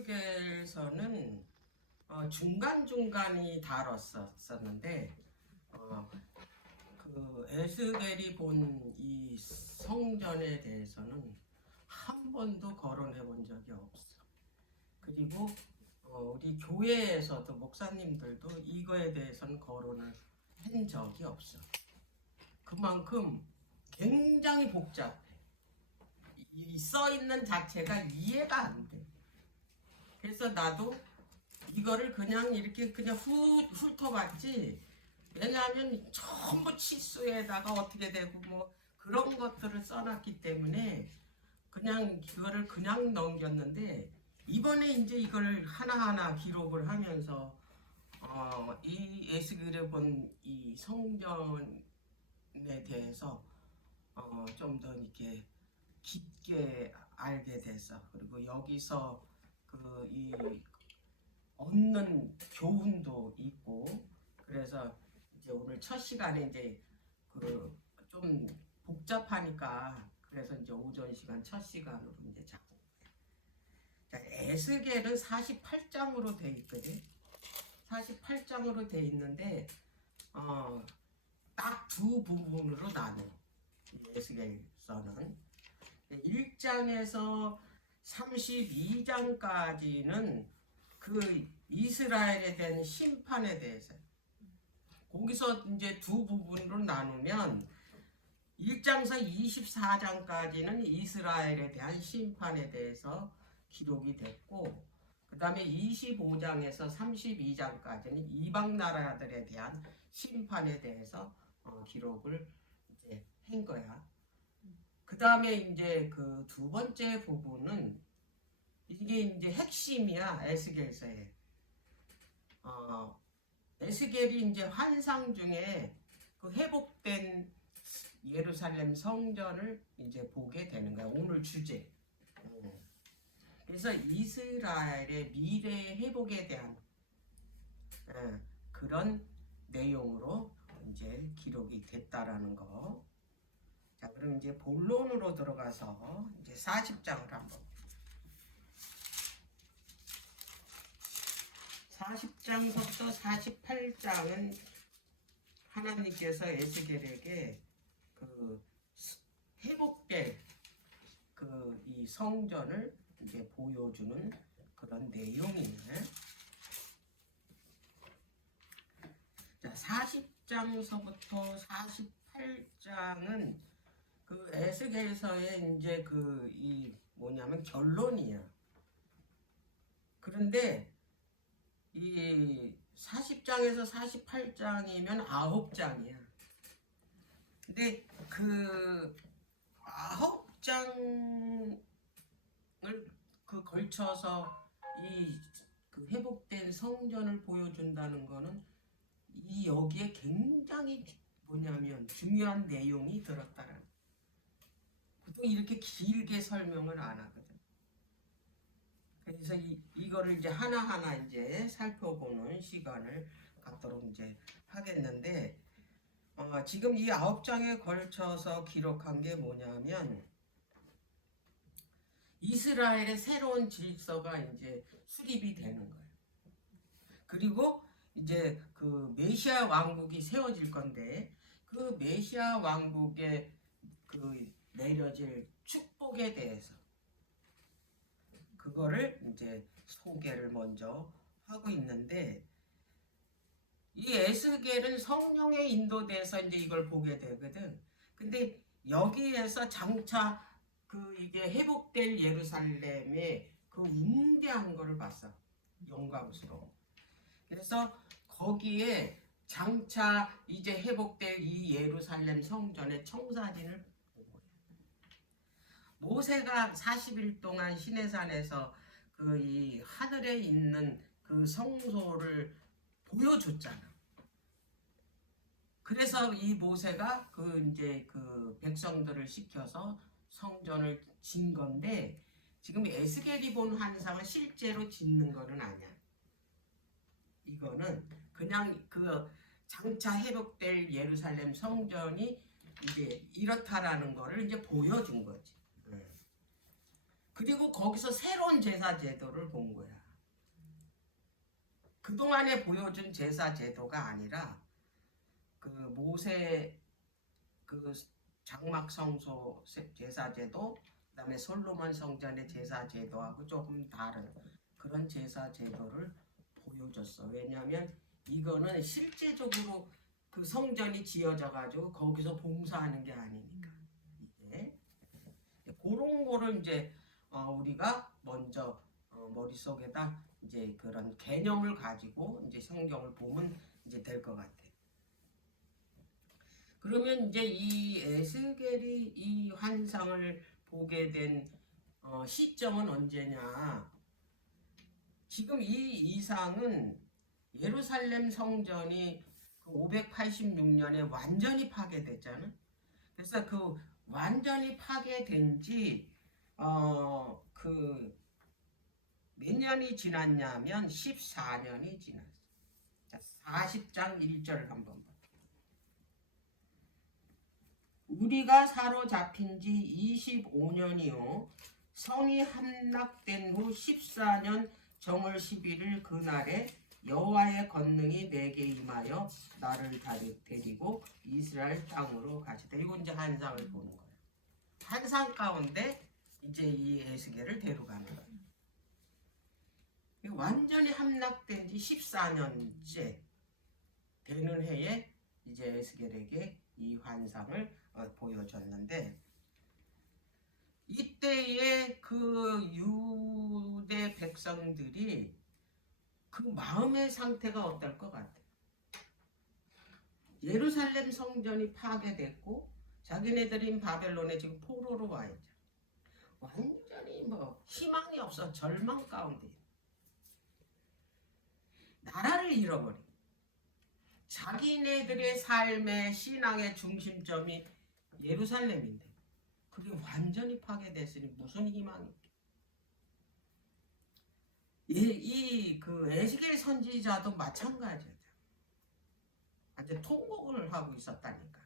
에스겔서는 중간중간이 다뤘었는데 그 에스겔이 본 이 성전에 대해서는 한 번도 거론해 본 적이 없어. 그리고 우리 교회에서도 목사님들도 이거에 대해서는 거론을 한 적이 없어. 그만큼 굉장히 복잡해. 써 있는 자체가 이해가 안 돼. 그래서 나도 이거를 그냥 이렇게 그냥 훑어봤지. 왜냐하면 전부 치수에다가 어떻게 되고 뭐 그런 것들을 써놨기 때문에 그냥 그거를 그냥 넘겼는데, 이번에 이제 이걸 하나하나 기록을 하면서 이 에스겔에 본 이 성전에 대해서 좀 더 이렇게 깊게 알게 돼서, 그리고 여기서 그 이 얻는 교훈도 있고, 그래서 이제 오늘 첫 시간에 이제 그 좀 복잡하니까 그래서 이제 오전 시간 첫 시간으로 이제 잡고. 자, 에스겔은 48장으로 돼 있거든. 48장으로 돼 있는데 딱 두 부분으로 나눠. 에스겔서는 1장에서 32장까지는 그 이스라엘에 대한 심판에 대해서, 거기서 이제 두 부분으로 나누면 1장에서 24장까지는 이스라엘에 대한 심판에 대해서 기록이 됐고, 그 다음에 25장에서 32장까지는 이방 나라들에 대한 심판에 대해서 기록을 이제 한 거야. 그 다음에 이제 그 두 번째 부분은 이게 이제 핵심이야. 에스겔서에 에스겔이 이제 환상 중에 그 회복된 예루살렘 성전을 이제 보게 되는 거야. 오늘 주제. 그래서 이스라엘의 미래 회복에 대한 그런 내용으로 이제 기록이 됐다라는 거. 자, 그럼 이제 본론으로 들어가서 이제 40장을 한번. 40장부터 48장은 하나님께서 에스겔에게 그 회복될 그 이 성전을 이제 보여주는 그런 내용이네. 자, 40장서부터 48장은 그 에스겔서의 이제 그 이 뭐냐면 결론이야. 그런데 이 40장에서 48장이면 9장이야. 근데 그 9장을 그 걸쳐서 이 그 회복된 성전을 보여준다는 거는 이 여기에 굉장히 뭐냐면 중요한 내용이 들었다라는. 보통 이렇게 길게 설명을 안 하거든. 그래서 이거를 이제 하나하나 이제 살펴보는 시간을 갖도록 이제 하겠는데, 지금 이 9장에 걸쳐서 기록한 게 뭐냐면 이스라엘의 새로운 질서가 이제 수립이 되는 거예요. 그리고 이제 그 메시아 왕국이 세워질 건데, 그 메시아 왕국의 그 내려질 축복에 대해서 그거를 이제 소개를 먼저 하고 있는데, 이 에스겔은 성령의 인도돼서 이제 이걸 보게 되거든. 근데 여기에서 장차 그 이게 회복될 예루살렘의 그 웅대한 거를 봤어. 영광스러워. 그래서 거기에 장차 이제 회복될 이 예루살렘 성전의 청사진을 본 거예요. 모세가 40일 동안 시내산에서 그 이 하늘에 있는 그 성소를 보여줬잖아. 그래서 이 모세가 그 이제 그 백성들을 시켜서 성전을 진 건데, 지금 에스겔이 본 환상은 실제로 짓는 거는 아니야. 이거는 그냥 그 장차 회복될 예루살렘 성전이 이제 이렇다라는 거를 이제 보여준 거지. 그리고 거기서 새로운 제사 제도를 본 거야. 그동안에 보여준 제사 제도가 아니라 그 모세 그 장막 성소 제사 제도, 그다음에 솔로몬 성전의 제사 제도하고 조금 다른 그런 제사 제도를 보여줬어. 왜냐하면 이거는 실제적으로 그 성전이 지어져 가지고 거기서 봉사하는 게 아니니까. 이게 그런 거를 이제 우리가 먼저 머릿속에다 이제 그런 개념을 가지고 이제 성경을 보면 이제 될 것 같아. 그러면 이제 이 에스겔이 이 환상을 보게 된 시점은 언제냐? 지금 이 이상은 예루살렘 성전이 그 586년에 완전히 파괴됐잖아. 그래서 그 완전히 파괴된 지 그 몇 년이 지났냐면 14년이 지났어. 자, 40장 1절 한번 봐. 우리가 사로잡힌 지 25년이요 성이 함락된 후 14년 정월 11일 그날에 여호와의 권능이 내게 임하여 나를 데리고 이스라엘 땅으로 가시다. 이건 이제 환상을 보는 거예요. 환상 가운데 이제 이 에스겔을 데려가는 거예요. 완전히 함락된 지 14년째 되는 해에 이제 에스겔에게 이 환상을 보여줬는데, 이때의 그 유대 백성들이 그 마음의 상태가 어떨 것 같아요? 예루살렘 성전이 파괴됐고 자기네들인 바벨론에 지금 포로로 와 있죠. 완전히 뭐 희망이 없어. 절망 가운데 나라를 잃어버린, 자기네들의 삶의 신앙의 중심점이 예루살렘인데 그게 완전히 파괴됐으니 무슨 희망이 있겠어. 그 에스겔 선지자도 마찬가지죠. 완전 통곡을 하고 있었다니까.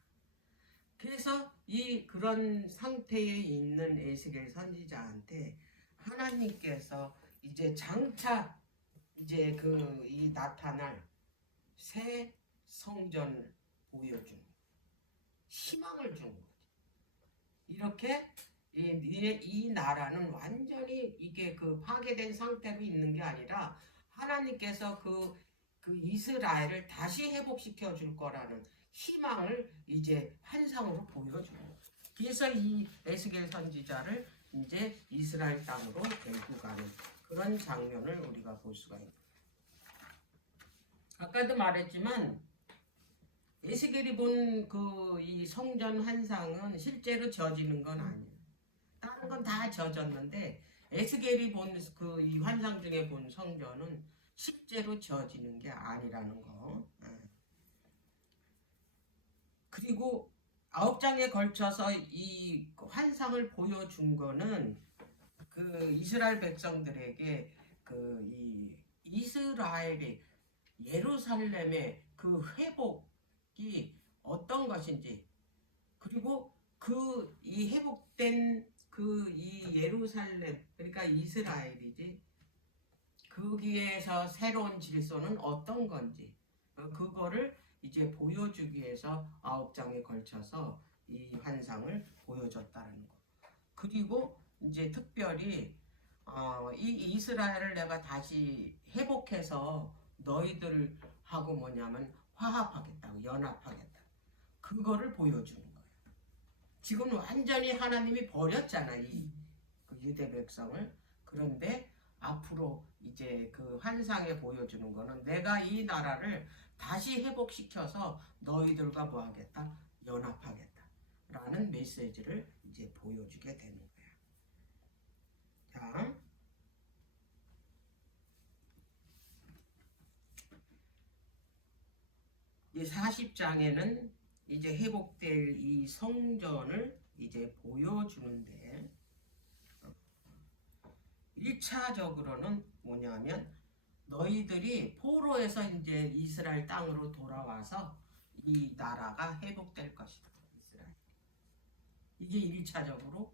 그래서 이 그런 상태에 있는 에스겔 선지자한테 하나님께서 이제 장차 이제 이 나타날 새 성전을 보여준 희망을 준 거지. 이렇게 이 나라는 완전히 이게 그 파괴된 상태로 있는 게 아니라 하나님께서 그 이스라엘을 다시 회복시켜 줄 거라는 희망을 이제 환상으로 보여주는 거예요. 그래서 이 에스겔 선지자를 이제 이스라엘 땅으로 데리고 가는 그런 장면을 우리가 볼 수가 있는 거예요. 아까도 말했지만 에스겔이 본 이 성전 환상은 실제로 져지는 건 아니에요. 다른 건 다 져졌는데 에스겔이 본 이 환상 중에 본 성전은 실제로 져지는 게 아니라는 거. 그리고 9장에 걸쳐서 이 환상을 보여준 거는 그 이스라엘 백성들에게 이 이스라엘의 예루살렘의 그 회복이 어떤 것인지, 그리고 이 회복된 이 예루살렘, 그러니까 이스라엘이지, 거기에서 새로운 질서는 어떤 건지 그거를 이제 보여주기 위해서 9장에 걸쳐서 이 환상을 보여줬다는 거. 그리고 이제 특별히 이 이스라엘을 내가 다시 회복해서 너희들하고 뭐냐면 화합하겠다고, 연합하겠다. 그거를 보여주는 거예요. 지금 완전히 하나님이 버렸잖아, 그 유대 백성을. 그런데 앞으로 이제 그 환상에 보여주는 거는 내가 이 나라를 다시 회복시켜서 너희들과 뭐 하겠다? 연합하겠다. 라는 메시지를 이제 보여주게 되는 거야. 자, 이 40장에는 이제 회복될 이 성전을 이제 보여주는데, 1차적으로는 뭐냐면 너희들이 포로에서 이제 이스라엘 땅으로 돌아와서 이 나라가 회복될 것이다. 이스라엘. 이게 1차적으로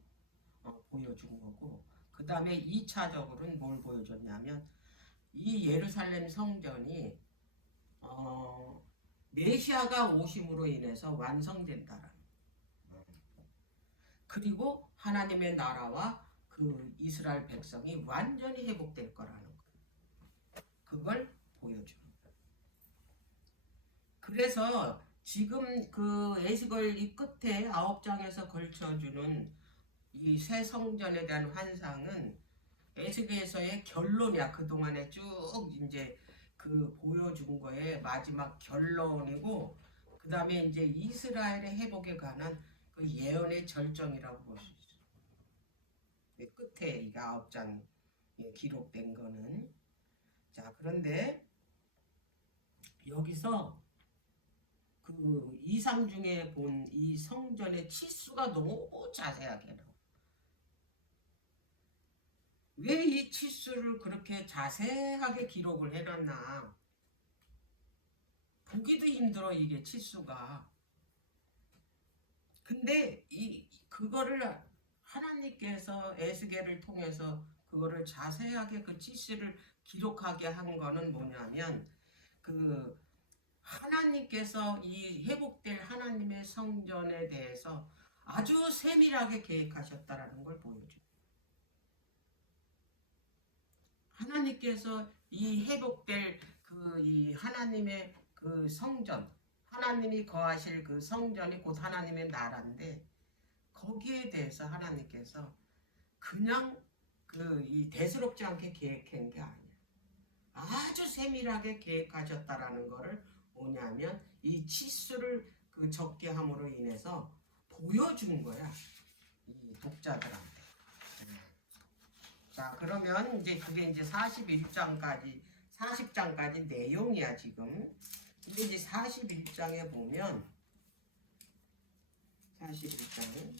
보여준 거고, 그 다음에 2차적으로는 뭘 보여줬냐면 이 예루살렘 성전이 메시아가 오심으로 인해서 완성된다라는, 그리고 하나님의 나라와 그 이스라엘 백성이 완전히 회복될 거라는 거, 그걸 보여주는 거예요. 그래서 지금 그 에스겔 이 끝에 9장에서 걸쳐주는 이 새 성전에 대한 환상은 에스겔에서의 결론이야. 그동안에 쭉 이제 그 보여준 거의 마지막 결론이고, 그 다음에 이제 이스라엘의 회복에 관한 그 예언의 절정이라고 볼 수 있어. 끝에 이 9장에 기록된 거는. 자, 그런데 여기서 그 이상 중에 본 이 성전의 치수가 너무 자세하게 나와. 왜 이 치수를 그렇게 자세하게 기록을 해놨나? 보기도 힘들어, 이게 치수가. 근데 그거를 하나님께서 에스겔을 통해서 그거를 자세하게 그 치수를 기록하게 한 거는 뭐냐면, 그 하나님께서 이 회복될 하나님의 성전에 대해서 아주 세밀하게 계획하셨다라는 걸 보여줘요. 하나님께서 이 회복될 이 하나님의 그 성전, 하나님이 거하실 그 성전이 곧 하나님의 나라인데, 거기에 대해서 하나님께서 그냥 이 대수롭지 않게 계획한 게 아니야. 아주 세밀하게 계획하셨다라는 거를 뭐냐면 이 치수를 그 적게 함으로 인해서 보여준 거야, 이 독자들한테. 자, 그러면 이제 그게 이제 40장까지 내용이야, 지금. 근데 이제 41장에 보면, 41장.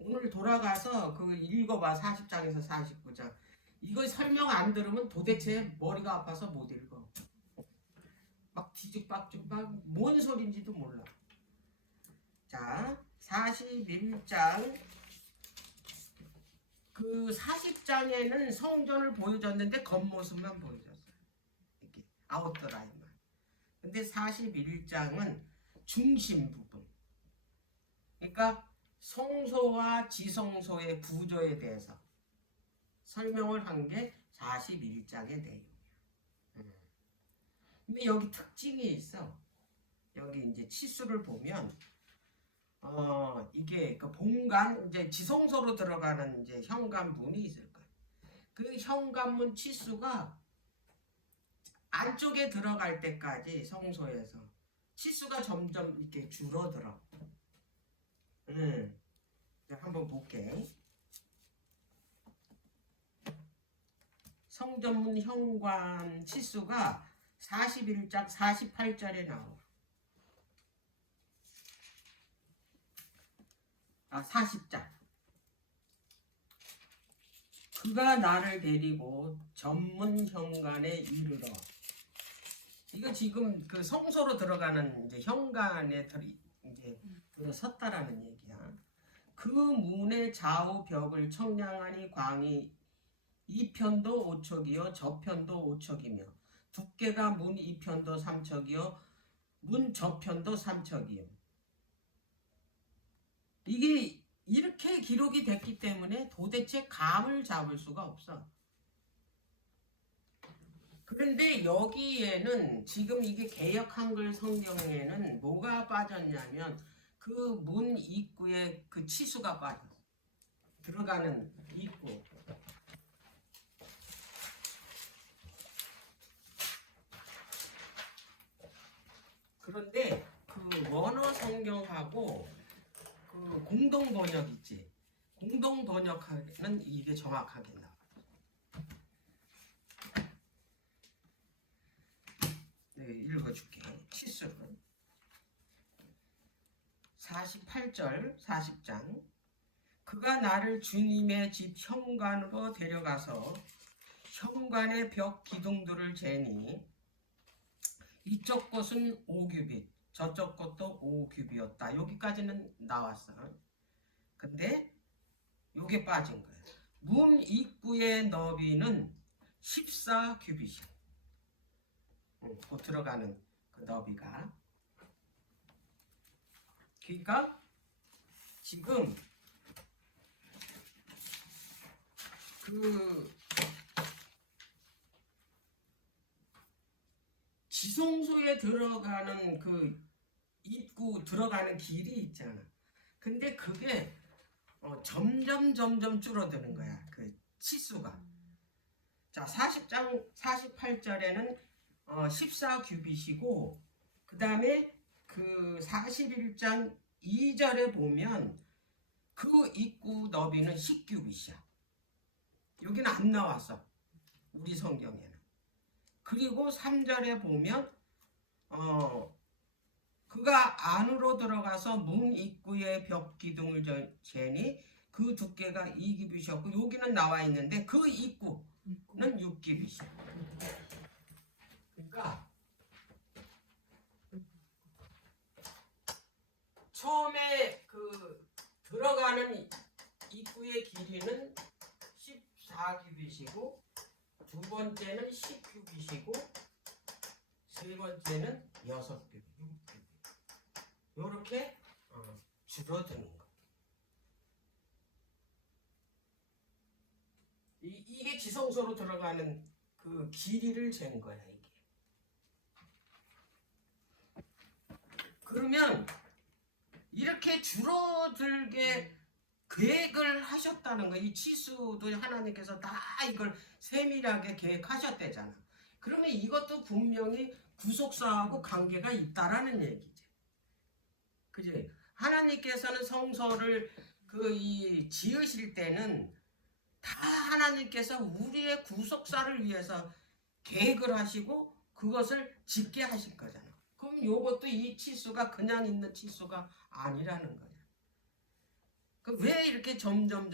오늘 돌아가서 그 읽어봐, 40장에서 49장. 이거 설명 안 들으면 도대체 머리가 아파서 못 읽어. 막 뒤죽박죽 뭔 소린지도 몰라. 자, 41장. 그 40장에는 성전을 보여줬는데 겉모습만 보여줬어요. 이렇게 아웃라인만. 근데 41장은 중심 부분. 그러니까 성소와 지성소의 구조에 대해서 설명을 한 게 41장의 내용이야. 근데 여기 특징이 있어. 여기 이제 치수를 보면 이게 그 본관, 이제 지성소로 들어가는 이제 현관문이 있을 거예요. 그 현관문 치수가 안쪽에 들어갈 때까지 성소에서 치수가 점점 이렇게 줄어들어. 한번 볼게. 성전문 현관 치수가 41장 48절에 나와. 40장. 그가 나를 데리고 전문 현관에 이르러. 이거 지금 그 성소로 들어가는 이제 현관에 이제 들어섰다라는 얘기야. 그 문의 좌우 벽을 청량하니 광이 이편도 5척이요 저편도 5척이며 두께가 문 이편도 3척이요 문 저편도 3척이요. 이게 이렇게 기록이 됐기 때문에 도대체 감을 잡을 수가 없어. 그런데 여기에는 지금 이게 개역 한글 성경에는 뭐가 빠졌냐면 그 문 입구에 그 치수가 빠졌어. 들어가는 입구. 그런데 그 원어 성경하고 그 공동 번역 있지. 공동 번역하는 이게 정확하게 나와. 네, 읽어줄게. 치수를. 48절 40장. 그가 나를 주님의 집 현관으로 데려가서 현관의 벽 기둥들을 재니 이쪽 곳은 5규빗 저쪽 곳도 5규빗이었다. 여기까지는 나왔어. 근데 요게 빠진 거예요. 문 입구의 너비는 14규빗이야. 곧 들어가는 그 너비가. 그러니까 지금 그 지성소에 들어가는 그 입구 들어가는 길이 있잖아. 근데 그게 점점 줄어드는 거야. 그 치수가. 자, 40장 48절에는 14규빗이고 그 다음에 그 41장 2절에 보면 그 입구 너비는 10규빗이야. 여기는 안 나왔어. 우리 성경에는. 그리고 3절에 보면 그가 안으로 들어가서 문 입구의 벽 기둥을 재니 그 두께가 2규빗이었고 여기는 나와 있는데 그 입구는 6규빗이야. 그러니까 처음에 그 들어가는 입구의 길이는 14규빗이고 두 번째는 10규빗이고 세 번째는 6규빗, 6규빗. 요렇게 줄어드는 거. 이게 지성소로 들어가는 그 길이를 잰 거야, 이게. 그러면 이렇게 줄어들게 계획을 하셨다는 거. 이 치수도 하나님께서 다 이걸 세밀하게 계획하셨대잖아. 그러면 이것도 분명히 구속사하고 관계가 있다라는 얘기지. 그지? 하나님께서는 성소를 지으실 때는 다 하나님께서 우리의 구속사를 위해서 계획을 하시고 그것을 짓게 하실 거잖아. 그럼 이것도 이 치수가 그냥 있는 치수가 아니라는 거야. 왜 이렇게 점점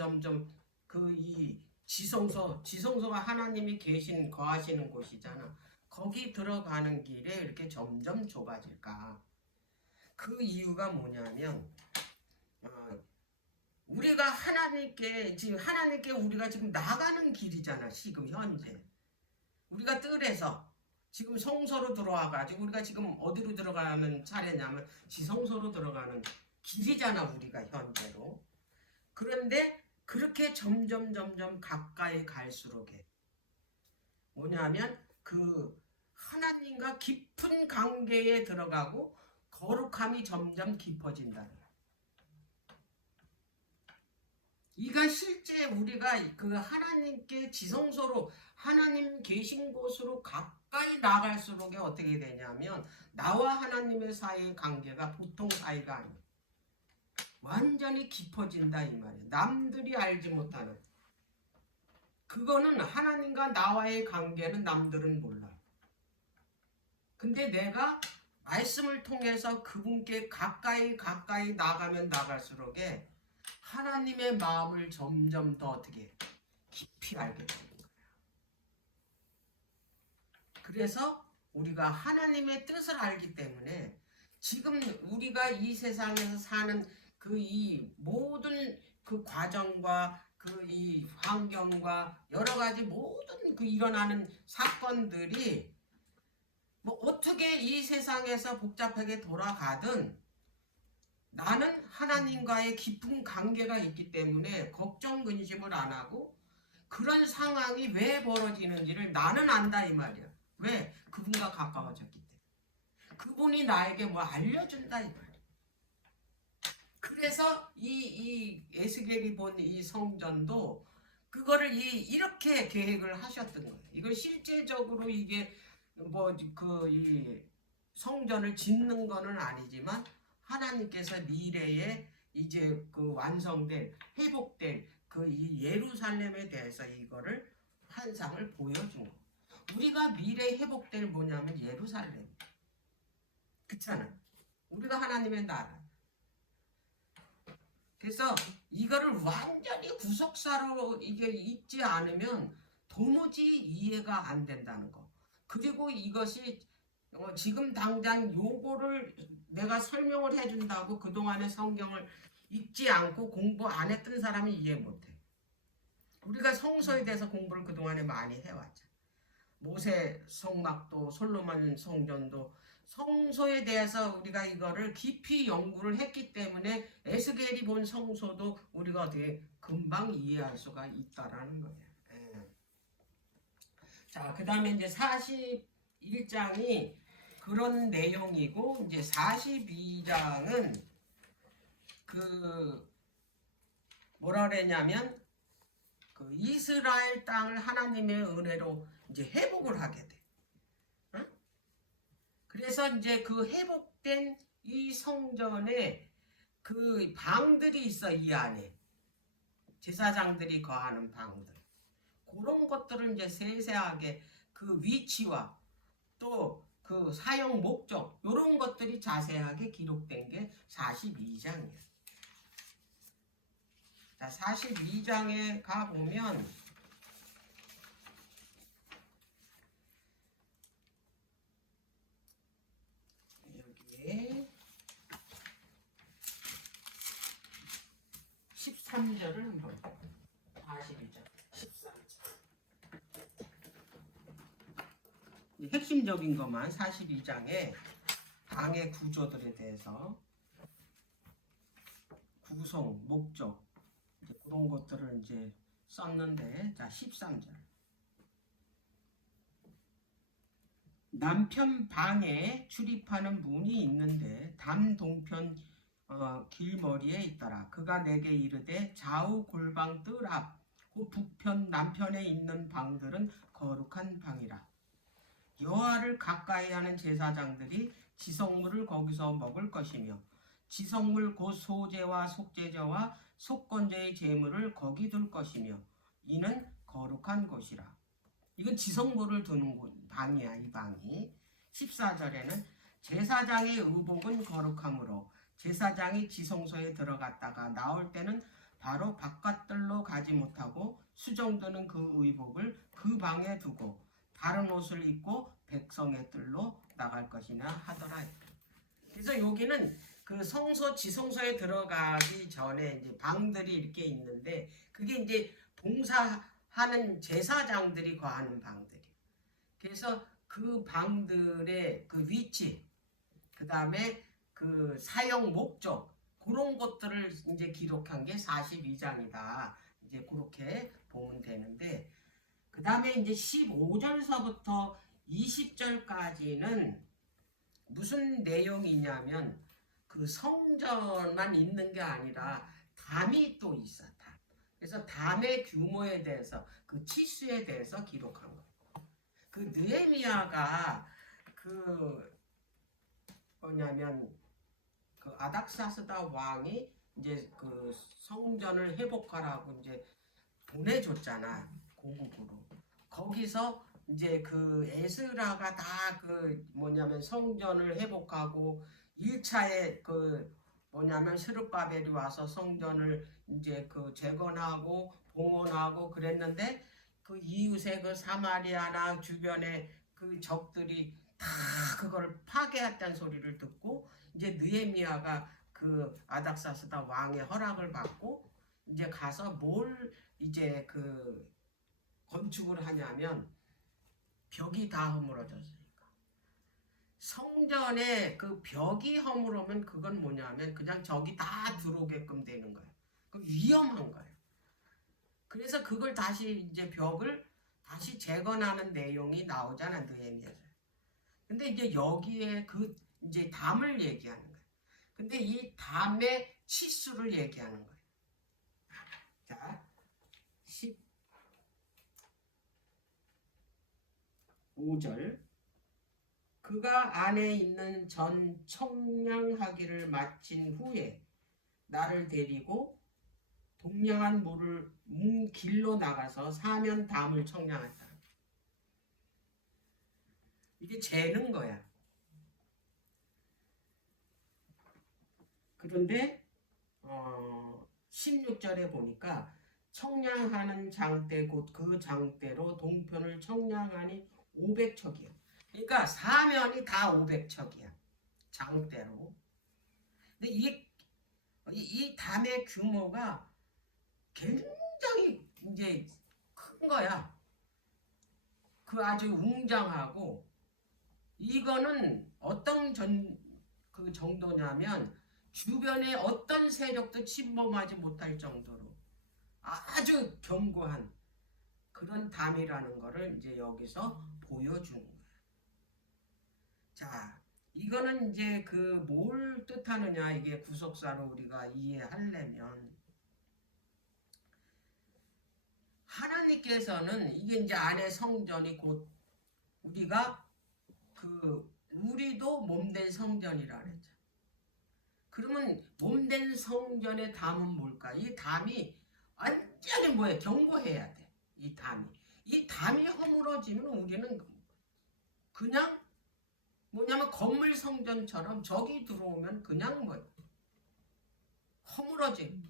그 이 지성소가 하나님이 계신 거하시는 곳이잖아. 거기 들어가는 길에 이렇게 점점 좁아질까? 그 이유가 뭐냐면 우리가 하나님께 우리가 지금 나가는 길이잖아. 지금 현재 우리가 뜰에서 지금 성소로 들어와가지고 우리가 지금 어디로 들어가는 차례냐면 지성소로 들어가는 길이잖아. 우리가 현재로. 그런데 그렇게 점점 가까이 갈수록에 뭐냐면 그 하나님과 깊은 관계에 들어가고 거룩함이 점점 깊어진다는 거야. 이가 실제 우리가 그 하나님께 지성소로 하나님 계신 곳으로 가까이 나갈수록에 어떻게 되냐면 나와 하나님의 사이의 관계가 보통 사이가 아니야. 완전히 깊어진다 이 말이야. 남들이 알지 못하는. 그거는 하나님과 나와의 관계는 남들은 몰라. 근데 내가 말씀을 통해서 그분께 가까이 나가면 나갈수록에 하나님의 마음을 점점 더 어떻게 깊이 알게 되는 거야. 그래서 우리가 하나님의 뜻을 알기 때문에 지금 우리가 이 세상에서 사는 그 이 모든 그 과정과 그 이 환경과 여러 가지 모든 그 일어나는 사건들이 뭐 어떻게 이 세상에서 복잡하게 돌아가든 나는 하나님과의 깊은 관계가 있기 때문에 걱정 근심을 안 하고 그런 상황이 왜 벌어지는지를 나는 안다 이 말이야. 왜? 그분과 가까워졌기 때문에. 그분이 나에게 뭐 알려준다 이 말이야. 그래서 이 에스겔이 본 이 성전도 그거를 이렇게 계획을 하셨던 거예요. 이걸 실제적으로 이게 뭐 이 성전을 짓는 거는 아니지만 하나님께서 미래에 이제 그 완성될 회복될 그 이 예루살렘에 대해서 이거를 환상을 보여준 거. 우리가 미래 회복될 뭐냐면 예루살렘. 그렇잖아. 우리가 하나님의 나라. 그래서 이거를 완전히 구속사로 이게 읽지 않으면 도무지 이해가 안 된다는 거. 그리고 이것이 지금 당장 요거를 내가 설명을 해준다고 그동안의 성경을 읽지 않고 공부 안 했던 사람이 이해 못해. 우리가 성소에 대해서 공부를 그동안에 많이 해왔죠. 모세 성막도 솔로몬 성전도 성소에 대해서 우리가 이거를 깊이 연구를 했기 때문에 에스겔이 본 성소도 우리가 어떻게 금방 이해할 수가 있다라는 거예요. 예. 자, 그 다음에 이제 41장이 그런 내용이고, 이제 42장은 그 뭐라 그랬냐면 그 이스라엘 땅을 하나님의 은혜로 이제 회복을 하게 돼. 응? 그래서 이제 그 회복된 이 성전에 그 방들이 있어. 이 안에 제사장들이 거하는 방들, 그런 것들을 이제 세세하게 그 위치와 또 그 사용 목적 이런 것들이 자세하게 기록된 게 42장이에요. 자, 42장에 가보면 여기에 13절을 한번 42장 13절 핵심적인 것만 42장에 방의 구조들에 대해서 구성, 목적 이제 그런 것들을 이제 썼는데, 자 13절 남편 방에 출입하는 문이 있는데 담 동편 길머리에 있더라. 그가 내게 이르되 좌우 골방 뜰 앞 그 북편 남편에 있는 방들은 거룩한 방이라. 여호와를 가까이 하는 제사장들이 지성물을 거기서 먹을 것이며 지성물 곧 소제와 속제제와 속건제의 제물을 거기 둘 것이며 이는 거룩한 곳이라. 이건 지성물을 두는 방이야. 이 방이 14절에는 제사장의 의복은 거룩하므로 제사장이 지성소에 들어갔다가 나올 때는 바로 바깥들로 가지 못하고 수정드는 그 의복을 그 방에 두고 다른 옷을 입고 백성의 뜰로 나갈 것이냐 하더라. 그래서 여기는 그 성소 지성소에 들어가기 전에 이제 방들이 이렇게 있는데, 그게 이제 봉사하는 제사장들이 거하는 방들이. 그래서 그 방들의 그 위치, 그 다음에 그 사용 목적, 그런 것들을 이제 기록한 게 42장이다. 이제 그렇게 보면 되는데, 그 다음에 이제 15절서부터 20절까지는 무슨 내용이냐면 그 성전만 있는 게 아니라 담이 또 있어. 담. 그래서 담의 규모에 대해서 그 치수에 대해서 기록한 거예요. 그 느헤미야가 그 뭐냐면 그 아닥사스다 왕이 이제 그 성전을 회복하라고 이제 보내줬잖아. 고국으로. 거기서 이제 그 에스라가 다 그 뭐냐면 성전을 회복하고 1차에 그 뭐냐면 스룹바벨이 와서 성전을 이제 그 재건하고 봉헌하고 그랬는데, 그 이웃의 그 사마리아나 주변에 그 적들이 다 그걸 파괴했다는 소리를 듣고 이제 느헤미야가 그 아닥사스다 왕의 허락을 받고 이제 가서 뭘 이제 그 건축을 하냐면 벽이 다 허물어졌으니까 성전에 그 벽이 허물으면 그건 뭐냐면 그냥 적이 다 들어오게끔 되는 거예요. 그 위험한 거예요. 그래서 그걸 다시 이제 벽을 다시 재건하는 내용이 나오잖아, 느헤미야서. 근데 이제 여기에 그 이제 담을 얘기하는 거예요. 근데 이 담의 치수를 얘기하는 거예요. 자, 15절 그가 안에 있는 전 청량하기를 마친 후에 나를 데리고 동량한 물을 길로 나가서 사면 담을 청량하다. 이게 재는 거야. 그런데 16절에 보니까 청량하는 장대 곧 그 장대로 동편을 청량하니 500척이야. 그러니까 사면이 다 500척이야. 장대로. 근데 이 담의 규모가 굉장히 이제 큰 거야. 그 아주 웅장하고 이거는 어떤 그 정도냐면 주변에 어떤 세력도 침범하지 못할 정도로 아주 견고한 그런 담이라는 거를 이제 여기서 보여준 거예요. 자, 이거는 이제 그 뭘 뜻하느냐 이게 구속사로 우리가 이해하려면 하나님께서는 이게 이제 안에 성전이 곧 우리가 우리도 몸된 성전이라 그랬죠. 그러면 몸된 성전의 담은 뭘까? 이 담이 완전히 뭐야? 견고해야 돼. 이 담이. 이 담이 허물어지면 우리는 그냥 뭐냐면 건물 성전처럼 적이 들어오면 그냥 뭐야? 허물어지.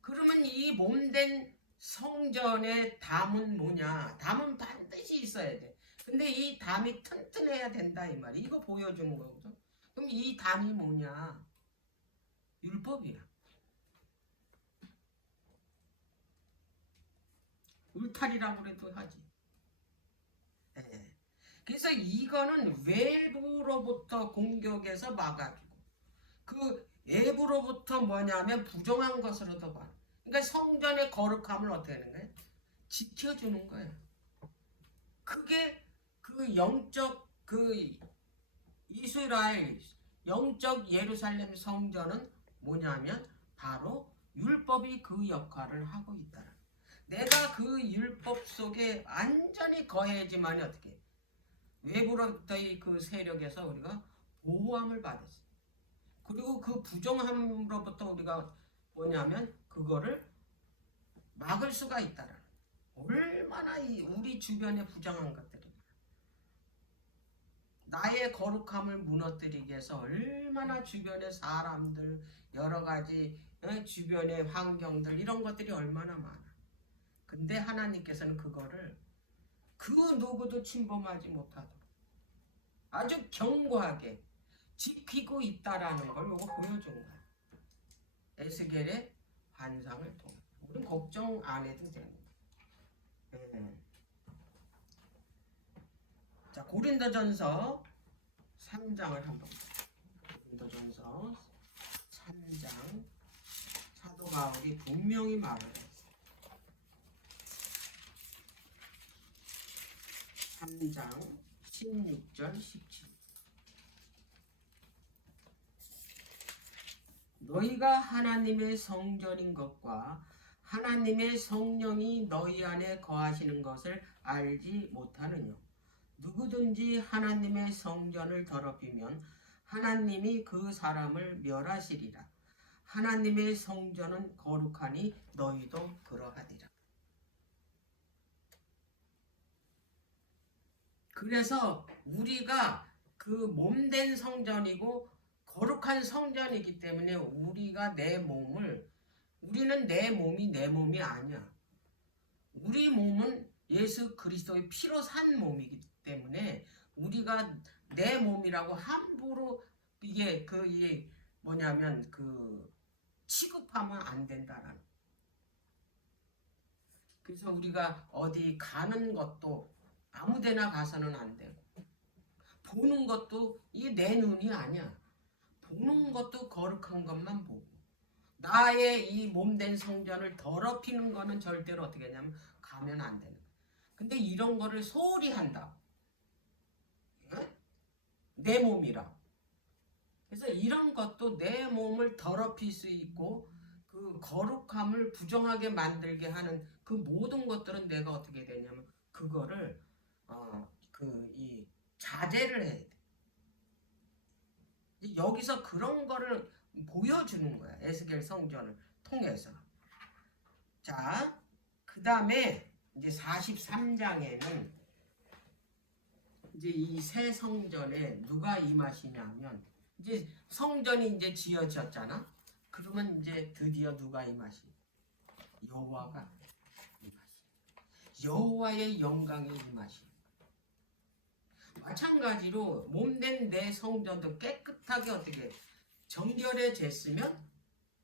그러면 이 몸된 성전의 담은 뭐냐? 담은 반드시 있어야 돼. 근데 이 담이 튼튼해야 된다 이 말이. 이거 보여주는 거거든. 그럼 이 담이 뭐냐? 율법이야. 울타리라고 그래도 하지. 네. 그래서 이거는 외부로부터 공격에서 막아주고 그 외부로부터 뭐냐면 부정한 것으로도 봐. 그러니까 성전의 거룩함을 어떻게 하는 거야? 지켜주는 거야. 그게 그 영적 그 이스라엘 영적 예루살렘 성전은 뭐냐면 바로 율법이 그 역할을 하고 있다. 내가 그 율법 속에 완전히 거해지만 어떻게 외부로부터의 그 세력에서 우리가 보호함을 받았어. 그리고 그 부정함으로부터 우리가 뭐냐면 그거를 막을 수가 있다라는. 얼마나 우리 주변에 부정한 것들이 나의 거룩함을 무너뜨리기 위해서 얼마나 주변의 사람들 여러 가지 주변의 환경들 이런 것들이 얼마나 많아. 근데 하나님께서는 그거를 그 누구도 침범하지 못하도록 아주 견고하게 지키고 있다라는 걸 요거 보여준 거야. 에스겔의 환상을 통해. 우리는 걱정 안 해도 되는 거야. 자, 고린도전서 3장을 한번 고린도전서 3장 사도 바울이 분명히 말해요. 3장 16절 17 너희가 하나님의 성전인 것과 하나님의 성령이 너희 안에 거하시는 것을 알지 못하느냐. 누구든지 하나님의 성전을 더럽히면 하나님이 그 사람을 멸하시리라. 하나님의 성전은 거룩하니 너희도 그러하리라. 그래서 우리가 그 몸된 성전이고 거룩한 성전이기 때문에 우리가 우리는 내 몸이 아니야. 우리 몸은 예수 그리스도의 피로 산 몸이기 때문에 우리가 내 몸이라고 함부로 이게 뭐냐면 취급하면 안 된다라는. 그래서 우리가 어디 가는 것도 아무데나 가서는 안 되고 보는 것도 이게 내 눈이 아니야. 보는 것도 거룩한 것만 보고 나의 이 몸된 성전을 더럽히는 거는 절대로 어떻게 하냐면 가면 안 되는 거야. 근데 이런 거를 소홀히 한다. 내 몸이라. 그래서 이런 것도 내 몸을 더럽힐 수 있고 그 거룩함을 부정하게 만들게 하는 그 모든 것들은 내가 어떻게 되냐면 그거를 자제를 해야 돼. 여기서 그런 거를 보여주는 거야. 에스겔 성전을 통해서. 자, 그 다음에 이제 43장에는 이제 이 새 성전에 누가 임하시냐면 이제 성전이 이제 지어졌잖아. 그러면 이제 드디어 누가 임하시? 여호와가 임하시. 여호와의 영광이 임하시. 마찬가지로 몸된 내 성전도 깨끗하게 어떻게 정결해졌으면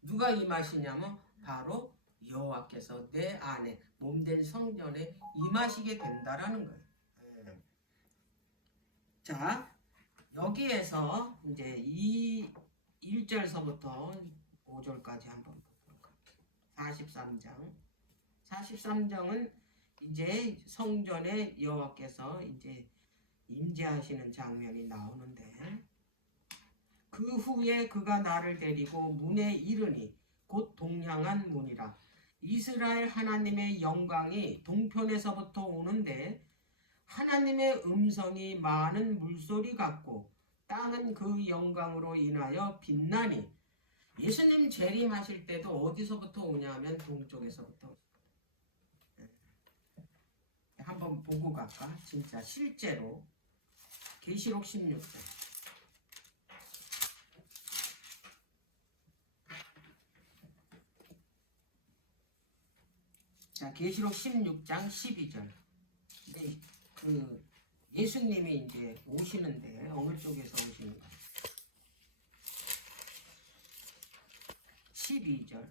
누가 임하시냐면 바로 여호와께서 내 안에 몸된 성전에 임하시게 된다라는 거예요. 자, 여기에서 이제 이 1절서부터 5절까지 한번 보도록 할게요. 43장은 이제 성전에 여호와께서 이제 임재하시는 장면이 나오는데, 그 후에 그가 나를 데리고 문에 이르니 곧 동향한 문이라. 이스라엘 하나님의 영광이 동편에서부터 오는데 하나님의 음성이 많은 물소리 같고 땅은 그 영광으로 인하여 빛나니. 예수님 재림하실 때도 어디서부터 오냐면 동쪽에서부터. 한번 보고 갈까? 진짜 실제로 계시록 16장. 자, 계시록 16장 12절. 그 예수님이 이제 오시는데 어느 쪽에서 오시는가? 12절.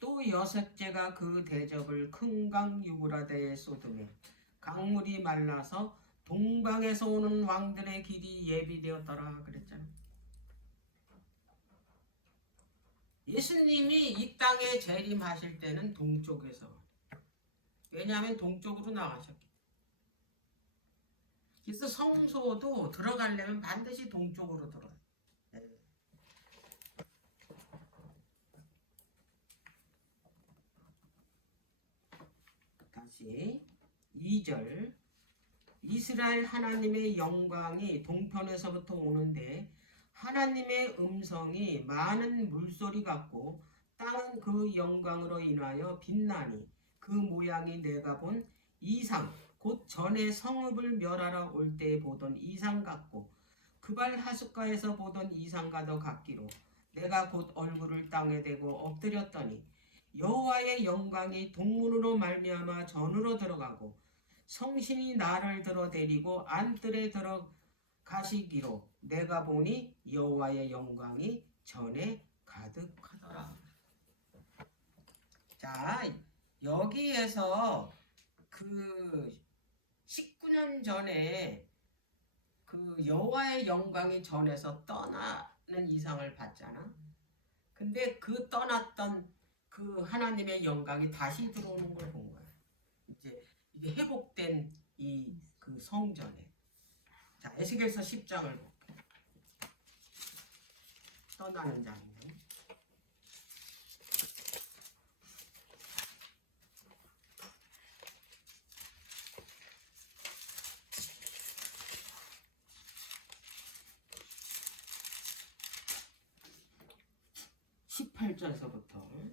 또 여섯째가 그 대접을 큰 강 유브라데에 쏟으며 강물이 말라서 동방에서 오는 왕들의 길이 예비되었더라 그랬잖아. 예수님이 이 땅에 재림하실 때는 동쪽에서, 왜냐하면 동쪽으로 나가셨기 때문에. 그래서 성소도 들어가려면 반드시 동쪽으로 들어가요. 다시 2절. 이스라엘 하나님의 영광이 동편에서부터 오는데 하나님의 음성이 많은 물소리 같고 땅은 그 영광으로 인하여 빛나니 그 모양이 내가 본 이상 곧 전에 성읍을 멸하러 올 때 보던 이상 같고 그발 하숫가에서 보던 이상과도 같기로 내가 곧 얼굴을 땅에 대고 엎드렸더니 여호와의 영광이 동문으로 말미암아 전으로 들어가고 성신이 나를 들어 데리고 안뜰에 들어가시기로 내가 보니 여호와의 영광이 전에 가득하더라. 자, 여기에서 그 19년 전에 그 여호와의 영광이 전에서 떠나는 이상을 봤잖아. 근데 그 떠났던 그 하나님의 영광이 다시 들어오는 걸 본 거야. 이제 이게 회복된 이 그 성전에. 자, 에스겔서 10장을 볼게요. 떠나는 장면. 18절서부터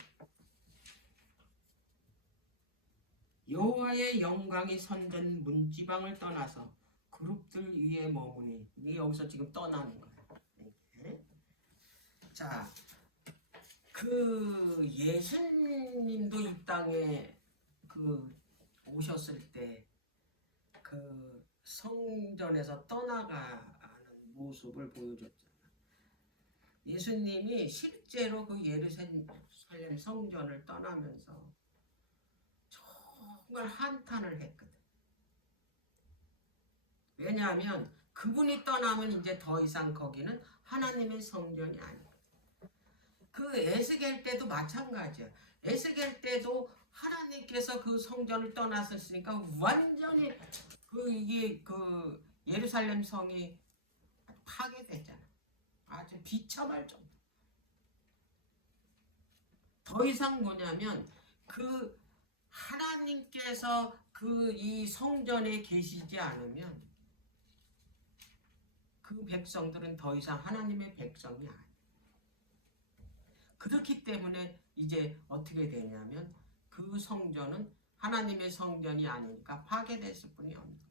여호와의 영광이 선전 문지방을 떠나서 그룹들 위에 머무니. 이게 여기서 지금 떠나는 거예요. 자, 그 예수님도 이 땅에 그 오셨을 때 그 성전에서 떠나가는 모습을 보여줬잖아요. 예수님이 실제로 그 예루살렘 성전을 떠나면서 정말 한탄을 했거든. 왜냐하면 그분이 떠나면 이제 더 이상 거기는 하나님의 성전이 아니야. 그 에스겔 때도 마찬가지야. 에스겔 때도 하나님께서 그 성전을 떠났었으니까 완전히 이게 그 예루살렘 성이 파괴됐잖아. 아주 비참할 정도. 더 이상 뭐냐면 그 하나님께서 그 이 성전에 계시지 않으면 그 백성들은 더 이상 하나님의 백성이 아니야. 그렇기 때문에 이제 어떻게 되냐면 그 성전은 하나님의 성전이 아니니까 파괴됐을 뿐이 없는 거야.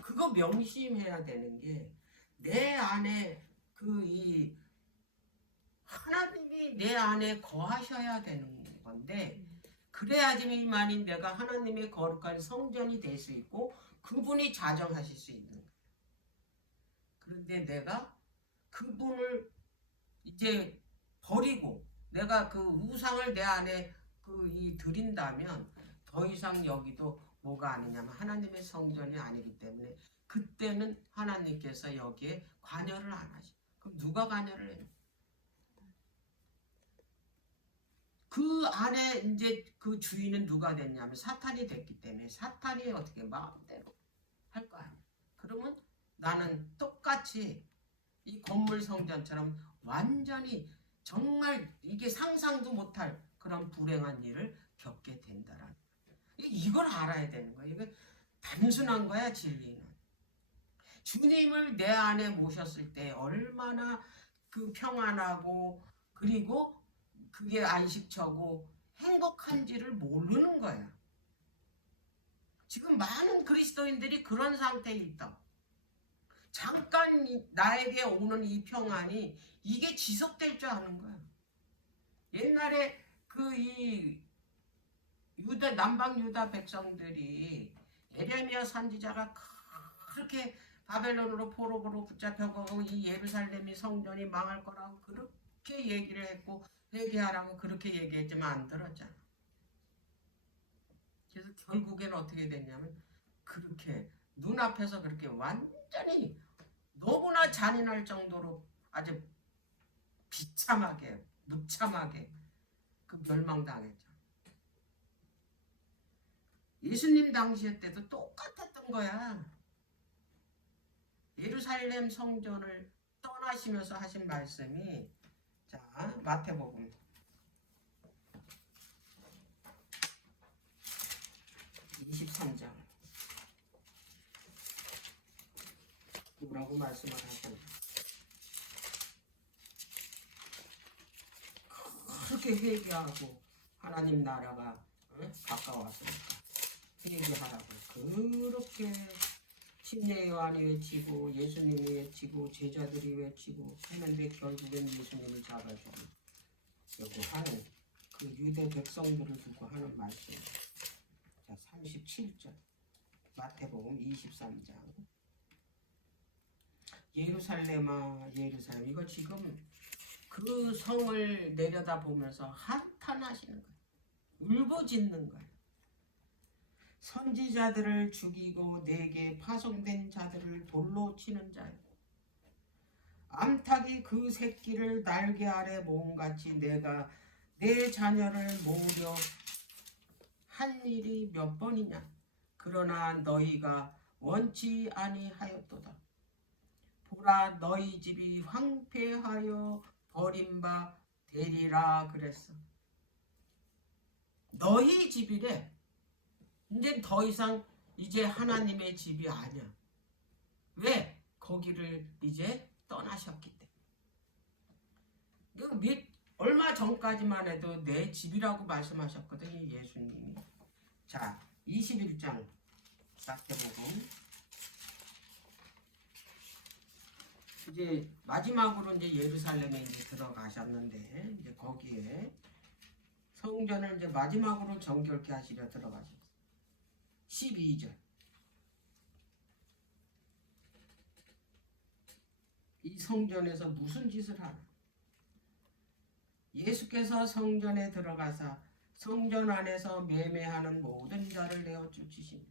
그거 명심해야 되는 게, 내 안에 그 이 하나님이 내 안에 거하셔야 되는 건데, 그래야지만이 내가 하나님의 거룩한 성전이 될 수 있고 그분이 자정하실 수 있는 거예요. 그런데 내가 그분을 이제 버리고 내가 그 우상을 내 안에 드린다면 더 이상 여기도 뭐가 아니냐면 하나님의 성전이 아니기 때문에 그때는 하나님께서 여기에 관여를 안 하죠. 그럼 누가 관여를 해요? 그 안에 이제 그 주인은 누가 됐냐면 사탄이 됐기 때문에 사탄이 어떻게 마음대로 할 거 아니야. 그러면 나는 똑같이 이 건물 성전처럼 완전히 정말 이게 상상도 못할 그런 불행한 일을 겪게 된다라는 거야. 이걸 알아야 되는 거야. 이게 단순한 거야, 진리는. 주님을 내 안에 모셨을 때 얼마나 그 평안하고 그리고 그게 안식처고 행복한지를 모르는 거야. 지금 많은 그리스도인들이 그런 상태에 있다. 잠깐 나에게 오는 이 평안이 이게 지속될 줄 아는 거야. 옛날에 이 남방 유다 백성들이 예레미야 선지자가 그렇게 바벨론으로 포로로 붙잡혀가고 이 예루살렘이 성전이 망할 거라고 그렇게 얘기를 했고 회개하라고 그렇게 얘기했지만 안 들었잖아. 그래서 결국에는 어떻게 됐냐면 그렇게 눈앞에서 그렇게 완전히 너무나 잔인할 정도로 아주 비참하게 무참하게 그 멸망당했죠. 예수님 당시에 때도 똑같았던 거야. 예루살렘 성전을 떠나시면서 하신 말씀이 자 마태복음 23장 뭐라고 말씀을 하셨냐. 그렇게 회개하고 하나님 나라가 가까웠으니까 회개하라고 그렇게 침례 요한이 외치고 예수님이 외치고 제자들이 외치고 했는데 결국엔 예수님을 잡아주고 여기 하는 그 유대 백성들을 두고 하는 말씀. 자 37절 마태복음 23장 예루살렘아 예루살렘 이거 지금 그 성을 내려다보면서 한탄하시는 거예요. 울부짖는 거예요. 선지자들을 죽이고 내게 파송된 자들을 돌로 치는 자요. 암탉이 그 새끼를 날개 아래 모음같이 내가 내 자녀를 모으려 한 일이 몇 번이냐. 그러나 너희가 원치 아니하였도다. 보라 너희 집이 황폐하여 버림바 되리라 그랬어. 너희 집이래. 이제 더 이상 이제 하나님의 집이 아니야. 왜? 거기를 이제 떠나셨기 때문에. 얼마 전까지만 해도 내 집이라고 말씀하셨거든요. 예수님이. 자 21장 마태복음 이제 마지막으로 이제 예루살렘에 이제 들어가셨는데 이제 거기에 성전을 이제 마지막으로 정결케 하시려 들어가셨어요. 12절 이 성전에서 무슨 짓을 하나? 예수께서 성전에 들어가사 성전 안에서 매매하는 모든 자를 내어 쫓으시니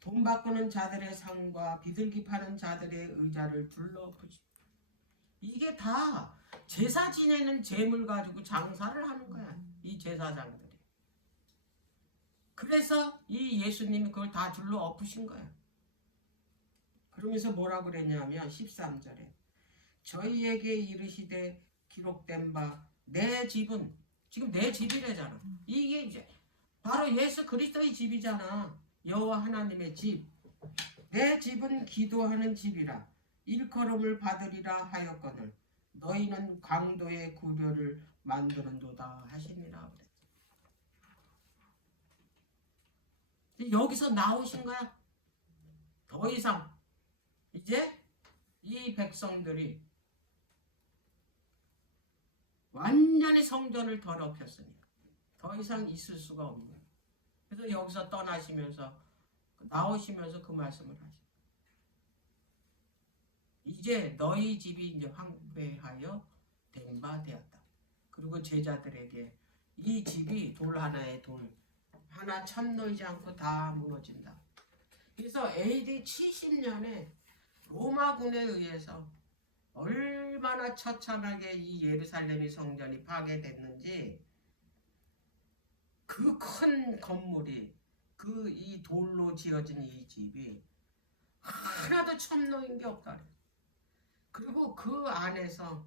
돈 바꾸는 자들의 상과 비둘기 파는 자들의 의자를 둘러붙이고 이게 다 제사 지내는 재물 가지고 장사를 하는 거야. 이 제사장들이. 그래서 이 예수님이 그걸 다 둘러 엎으신 거야. 그러면서 뭐라고 그랬냐면 13절에 저희에게 이르시되 기록된 바 내 집은 지금 내 집이래잖아. 이게 이제 바로 예수 그리스도의 집이잖아. 여호와 하나님의 집. 내 집은 기도하는 집이라 일컬음을 받으리라 하였거늘 너희는 강도의 구려를 만드는도다 하시니라 그랬어. 여기서 나오신 거야. 더 이상 이제 이 백성들이 완전히 성전을 더럽혔으니까 더 이상 있을 수가 없는 거예요. 그래서 여기서 떠나시면서 나오시면서 그 말씀을 하시죠. 이제 너희 집이 이제 황폐하여 된 바 되었다. 그리고 제자들에게 이 집이 돌 하나에 돌 하나 참 놓이지 않고 다 무너진다. 그래서 AD 70년에 로마군에 의해서 얼마나 처참하게 이 예루살렘의 성전이 파괴됐는지, 그 큰 건물이, 그 이 돌로 지어진 이 집이 하나도 참 놓인 게 없다. 그리고 그 안에서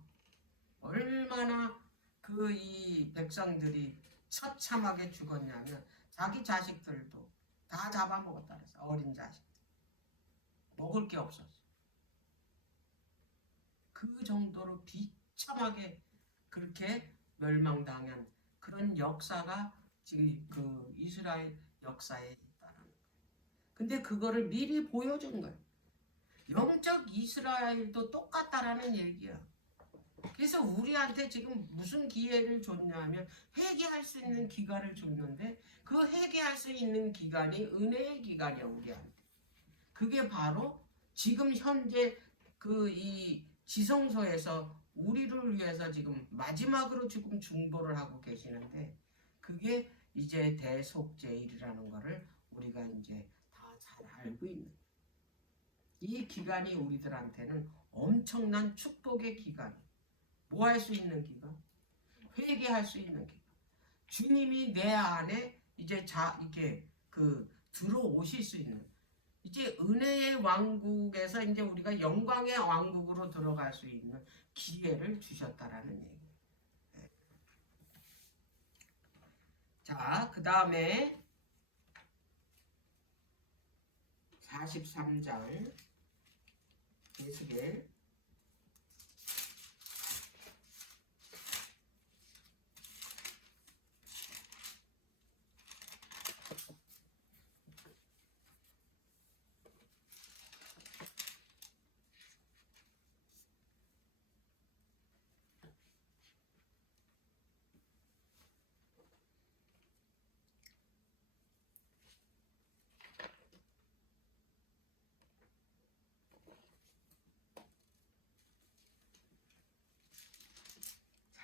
얼마나 그 이 백성들이 처참하게 죽었냐면 자기 자식들도 다 잡아먹었다 그랬어. 어린 자식 먹을 게 없었어. 그 정도로 비참하게 그렇게 멸망당한 그런 역사가 지금 그 이스라엘 역사에 있다는 거예요. 근데 그거를 미리 보여준 거예요. 영적 이스라엘도 똑같다라는 얘기야. 그래서 우리한테 지금 무슨 기회를 줬냐면 회개할 수 있는 기간을 줬는데, 그 회개할 수 있는 기간이 은혜의 기간이야 우리한테. 그게 바로 지금 현재 그 이 지성소에서 우리를 위해서 지금 마지막으로 지금 중보를 하고 계시는데, 그게 이제 대속죄일이라는 거를 우리가 이제 다 잘 알고 있는, 이 기간이 우리들한테는 엄청난 축복의 기간이에요. 뭐 할 수 있는 기간? 회개할 수 있는 기간. 주님이 내 안에 이제 이게 들어오실 수 있는, 이제 은혜의 왕국에서 이제 우리가 영광의 왕국으로 들어갈 수 있는 기회를 주셨다라는 얘기예요. 네. 자, 그 다음에 43장 에스겔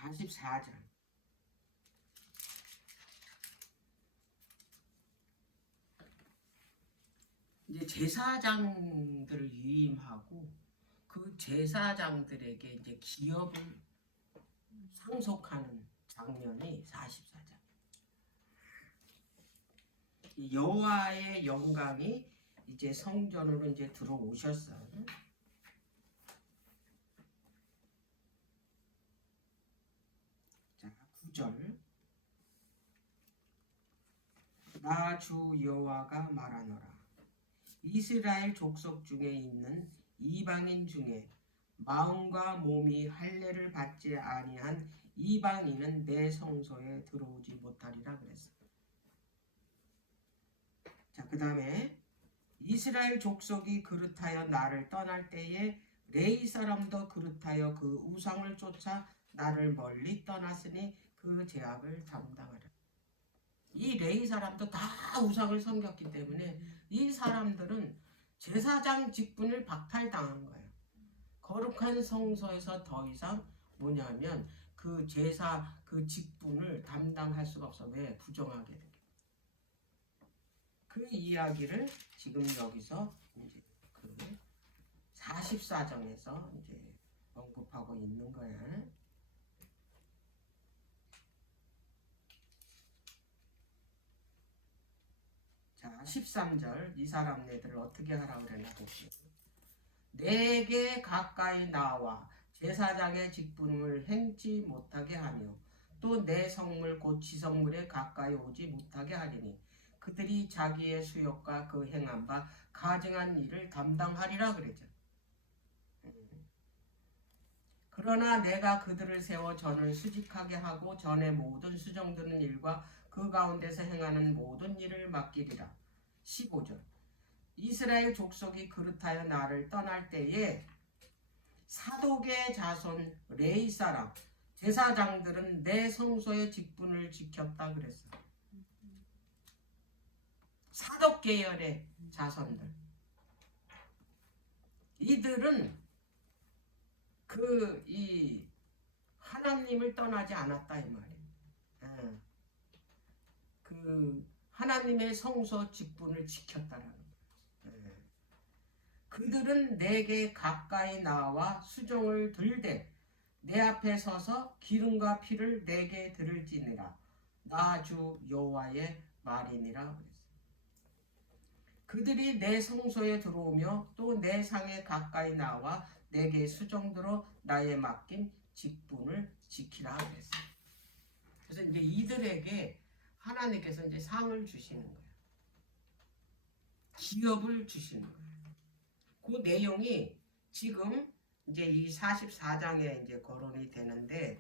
44장. 이제 제사장들을 위임하고 그 제사장들에게 이제 기업을 상속하는 장면이 44장. 여호와의 영광이 이제 성전으로 이제 들어오셨어. 자, 9절. 나 주 여호와가 말하노라. 이스라엘 족속 중에 있는 이방인 중에 마음과 몸이 할례를 받지 아니한 이방인은 내 성소에 들어오지 못하리라 그랬어. 자, 그 다음에 이스라엘 족속이 그릇하여 나를 떠날 때에 레위 사람도 그릇하여 그 우상을 쫓아 나를 멀리 떠났으니 그 죄악을 담당하라. 이 레위 사람도 다 우상을 섬겼기 때문에 이 사람들은 제사장 직분을 박탈당한 거예요. 거룩한 성소에서 더 이상 뭐냐면 그 제사 그 직분을 담당할 수가 없어. 왜? 부정하게 되게. 그 이야기를 지금 여기서 이제 그 44장에서 이제 언급하고 있는 거야. 자, 13절. 이 사람네들을 어떻게 하라 그랬나 봅시다. 내게 가까이 나와 제사장의 직분을 행치 못하게 하며 또 내 성물 곧 지성물에 가까이 오지 못하게 하리니 그들이 자기의 수욕과 그 행한 바 가증한 일을 담당하리라 그러죠. 그러나 내가 그들을 세워 전을 수직하게 하고 전의 모든 수정드는 일과 그 가운데서 행하는 모든 일을 맡기리라. 15절. 이스라엘 족속이 그릇하여 나를 떠날 때에 사독의 자손 레위 사람 제사장들은 내 성소의 직분을 지켰다 그랬어. 사독 계열의 자손들, 이들은 이 하나님을 떠나지 않았다 이 말이에요. 그 하나님의 성소 직분을 지켰다라는 거예요. 예. 그들은 내게 가까이 나와 수종을 들되 내 앞에 서서 기름과 피를 내게 들을지니라. 나 주 여호와의 말이니라. 그들이 내 성소에 들어오며 또 내 상에 가까이 나와 내게 수종들어 나의 맡긴 직분을 지키라 그랬어요. 그래서 이제 이들에게 하나님께서 이제 상을 주시는 거예요. 기업을 주시는 거예요. 그 내용이 지금 이제 이 44장에 이제 거론이 되는데,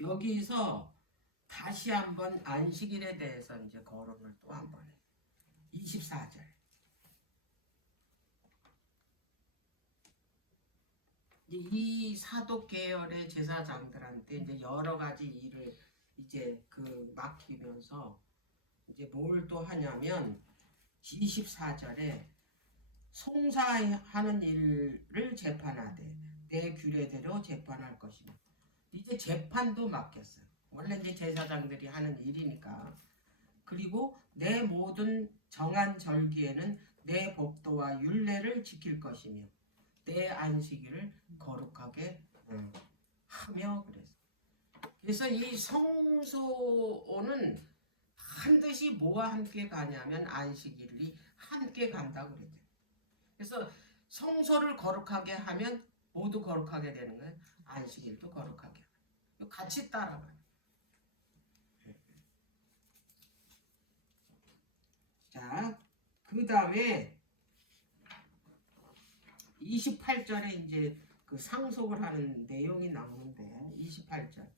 여기서 다시 한번 안식일에 대해서 이제 거론을 또 한번 해요. 24절. 이 사독 계열의 제사장들한테 이제 여러 가지 일을 이제 그 맡기면서 이제 뭘 또 하냐면 24절에 송사하는 일을 재판하되 내 규례대로 재판할 것이며, 이제 재판도 맡겼어요. 원래 이제 제사장들이 하는 일이니까. 그리고 내 모든 정한 절기에는 내 법도와 율례를 지킬 것이며 내 안식일을 거룩하게 하며 그랬어요. 그래서 이 성소는 반드시 뭐와 함께 가냐면 안식일이 함께 간다고 그랬죠. 그래서 성소를 거룩하게 하면 모두 거룩하게 되는 거예요. 안식일도 거룩하게 하면. 같이 따라가요. 자, 그 다음에 28절에 이제 그 상속을 하는 내용이 나오는데, 28절.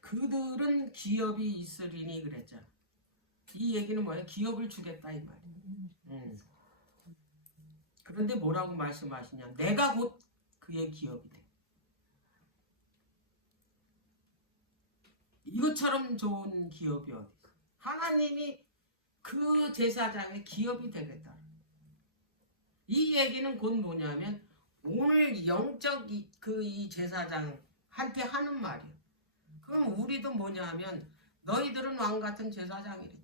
그들은 기업이 있으리니 그랬잖아. 이 얘기는 뭐예요? 기업을 주겠다 이 말이에요. 그런데 뭐라고 말씀하시냐? 내가 곧 그의 기업이 돼. 이것처럼 좋은 기업이 어디 있어? 하나님이 그 제사장의 기업이 되겠다. 이 얘기는 곧 뭐냐면 오늘 영적 이 제사장한테 하는 말이에요. 그럼 우리도 뭐냐면 너희들은 왕 같은 제사장이래.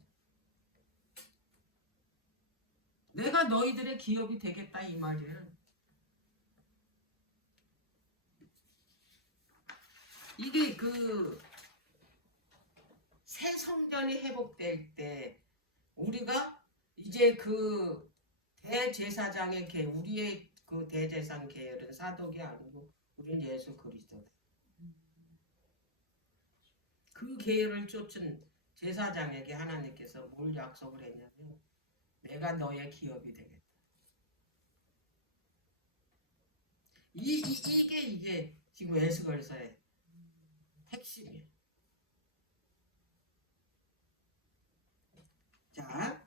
내가 너희들의 기업이 되겠다 이 말이에요. 이게 그 새 성전이 회복될 때 우리가 이제 그 대제사장의 계, 우리의 그 대제사장 계열은 사독이 아니고 우리는 예수 그리스도다. 그 계열을 쫓은 제사장에게 하나님께서 뭘 약속을 했냐면 내가 너의 기업이 되겠다. 이게 지금 에스겔서의 핵심이에요. 자,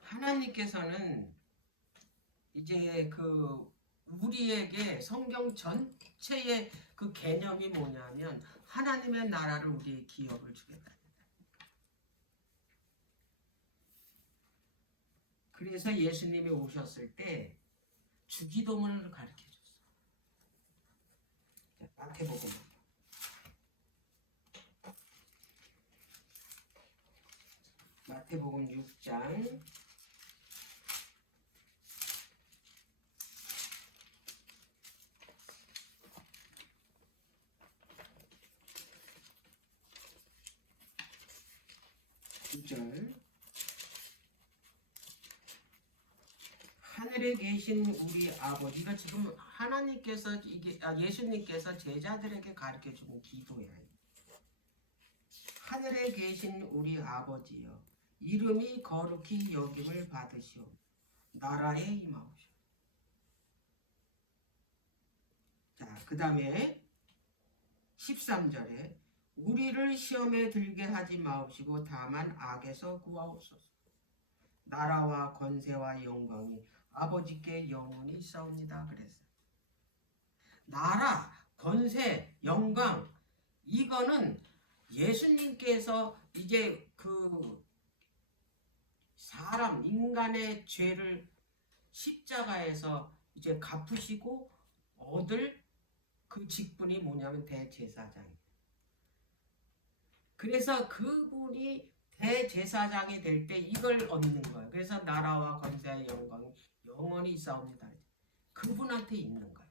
하나님께서는 이제 그 우리에게 성경 전체의 그 개념이 뭐냐면 하나님의 나라를 우리의 기업을 주겠다. 그래서 예수님이 오셨을 때 주기도문을 가르쳐 줬어요. 마태복음. 마태복음 6장 9절. 하늘에 계신 우리 아버지가 지금 하나님께서 예수님께서 제자들에게 가르쳐 주는 기도예요. 하늘에 계신 우리 아버지여, 이름이 거룩히 여김을 받으시오. 나라에 임하오시오. 자, 그 다음에 13절에 우리를 시험에 들게 하지 마옵시고 다만 악에서 구하옵소서. 나라와 권세와 영광이 아버지께 영원히 있사옵니다. 그랬어요. 나라, 권세, 영광, 이거는 예수님께서 이제 그 사람, 인간의 죄를 십자가에서 이제 갚으시고 얻을 그 직분이 뭐냐면 대제사장이에요. 그래서 그분이 대제사장이 될 때 이걸 얻는 거예요. 그래서 나라와 권세와 영광이 영원히 있사옵니다. 그분한테 있는 거예요.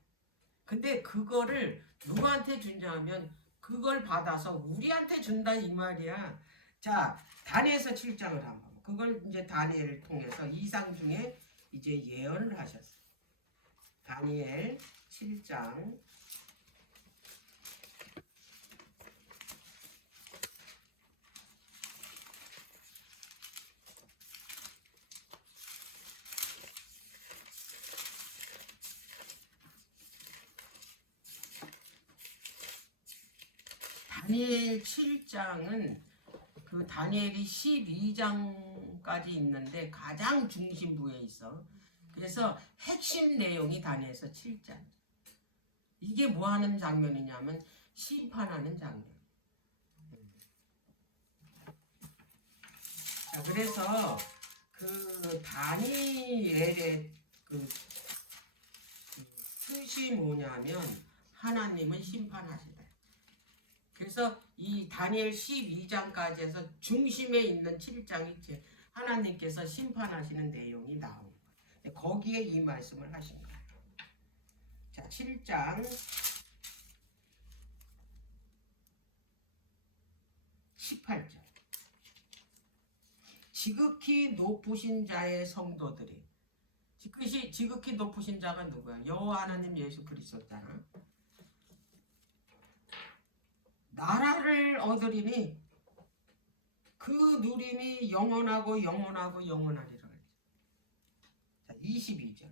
근데 그거를 누구한테 주냐면 그걸 받아서 우리한테 준다 이 말이야. 자, 다니엘서 7장을 한번. 그걸 이제 다니엘을 통해서 이상 중에 이제 예언을 하셨어요. 다니엘 7장 다니엘 7장은 그 다니엘이 12장까지 있는데 가장 중심부에 있어. 그래서 핵심 내용이 다니엘서 7장. 이게 뭐 하는 장면이냐면 심판하는 장면. 자, 그래서 그 다니엘의 그 뜻이 뭐냐면 하나님은 심판하시다. 그래서 이 다니엘 12장까지 해서 중심에 있는 7장이 하나님께서 심판하시는 내용이 나옵니다. 거기에 이 말씀을 하신 거예요. 자, 7장 18절. 지극히 높으신 자의 성도들이, 지극히 높으신 자가 누구야? 여호와 하나님 예수 그리스도잖아. 나라를 얻으리니 그 누림이 영원하고 영원하고 영원하리라. 자, 22절.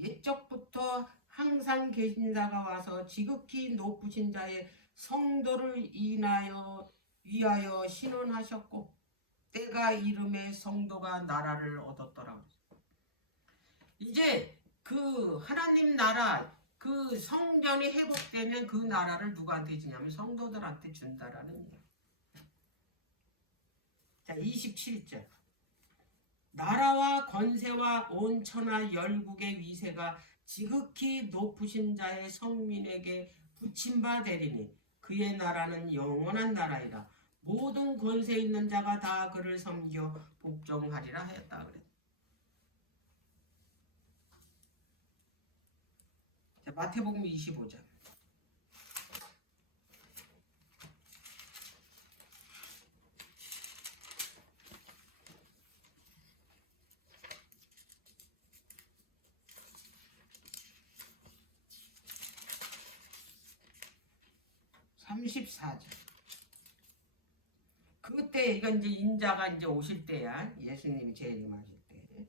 옛적부터 항상 계신 자가 와서 지극히 높으신 자의 성도를 위하여 신원하셨고 때가 이름에 성도가 나라를 얻었더라. 이제 그 하나님 나라 그 성전이 회복되면 그 나라를 누구한테 주냐면 성도들한테 준다라는 얘기예요. 자, 27절. 나라와 권세와 온 천하 열국의 위세가 지극히 높으신 자의 성민에게 붙임바 되리니 그의 나라는 영원한 나라이라. 모든 권세 있는 자가 다 그를 섬겨 복종하리라 했다 그래. 자, 마태복음 25장. (34절) 그때 이건 이제 인자가 이제 오실 때야. 예수님이 재림하실 때.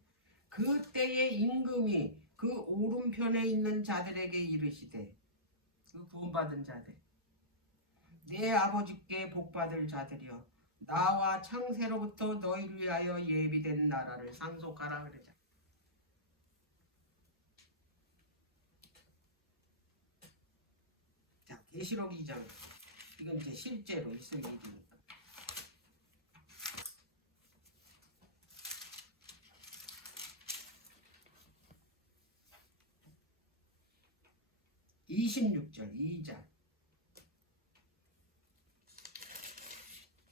그때의 임금이 그 오른편에 있는 자들에게 이르시되, 그 구원받은 자들, 내 아버지께 복받을 자들이여 나와 창세로부터 너희를 위하여 예비된 나라를 상속하라 그러자. 자, 계시록 2장. 이건 이제 실제로 있을 일이니까. (26절) 2장.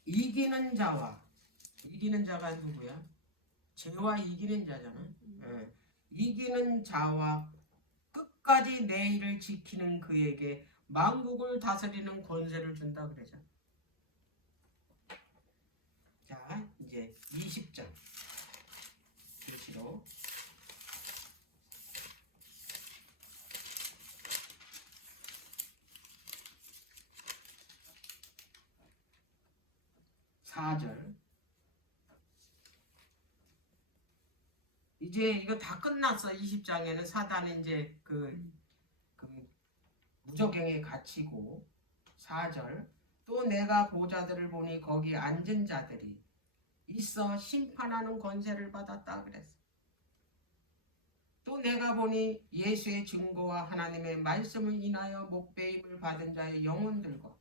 이기는 자가 누구야? 죄와 이기는 자잖아. 이기는 자와 끝까지 내 일을 지키는 그에게 만국을 다스리는 권세를 준다 그러죠. 자, 이제 20장. 계시록 4절. 이제 이거 다 끝났어. 20장에는 사단은 이제 그 무저갱에 갇히고. 4절. 또 내가 보좌들을 보니 거기 앉은 자들이 있어 심판하는 권세를 받았다 그랬어. 또 내가 보니 예수의 증거와 하나님의 말씀을 인하여 목배임을 받은 자의 영혼들과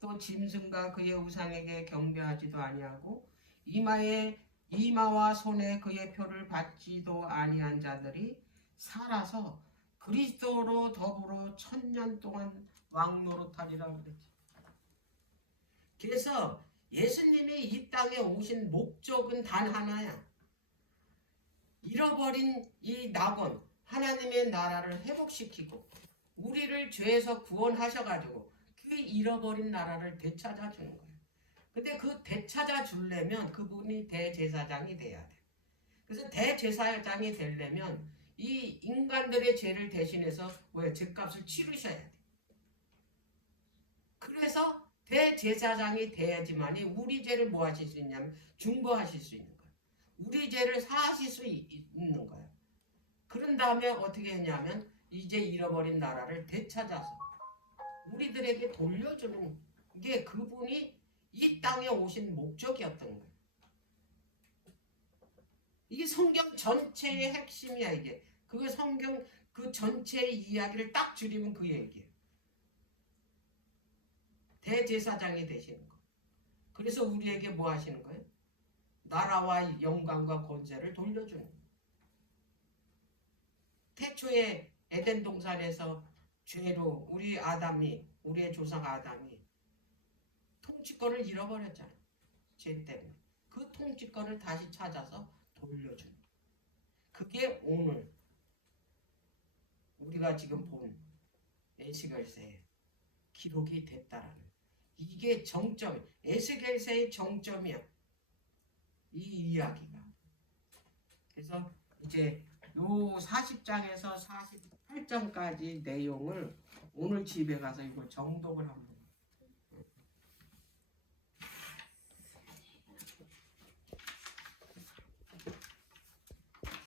또 짐승과 그의 우상에게 경배하지도 아니하고 이마에 이마와 손에 그의 표를 받지도 아니한 자들이 살아서 그리스도로 더불어 1000년 동안 왕노릇하리라 그랬지. 그래서 예수님이 이 땅에 오신 목적은 단 하나야. 잃어버린 이 낙원 하나님의 나라를 회복시키고 우리를 죄에서 구원하셔가지고 그 잃어버린 나라를 되찾아 주는 거예요. 근데 그 되찾아 주려면 그분이 대제사장이 돼야 돼. 그래서 대제사장이 되려면 이 인간들의 죄를 대신해서 죄값을 치르셔야 돼. 그래서 대제사장이 돼야지만이 우리 죄를 뭐 하실 수 있냐면 중보하실 수 있는 거예요. 우리 죄를 사하실 수 있는 거예요. 그런 다음에 어떻게 했냐면 이제 잃어버린 나라를 되찾아서 우리들에게 돌려주는 게 그분이 이 땅에 오신 목적이었던 거예요. 이게 성경 전체의 핵심이야. 이게 그거 성경 그 전체의 이야기를 딱 줄이면 그 얘기예요. 대제사장이 되시는 거. 그래서 우리에게 뭐 하시는 거예요? 나라와 영광과 권세를 돌려주는 거예요. 태초에 에덴 동산에서 죄로 우리의 조상 아담이 통치권을 잃어버렸잖아요. 죄 때문에. 그 통치권을 다시 찾아서 돌려주는. 그게 오늘 우리가 지금 본 에스겔서의 기록이 됐다라는. 이게 정점, 에스겔서의 정점이야. 이 이야기가. 그래서 이제 요 40장에서 48장까지 내용을 오늘 집에 가서 이걸 정독을 합니다.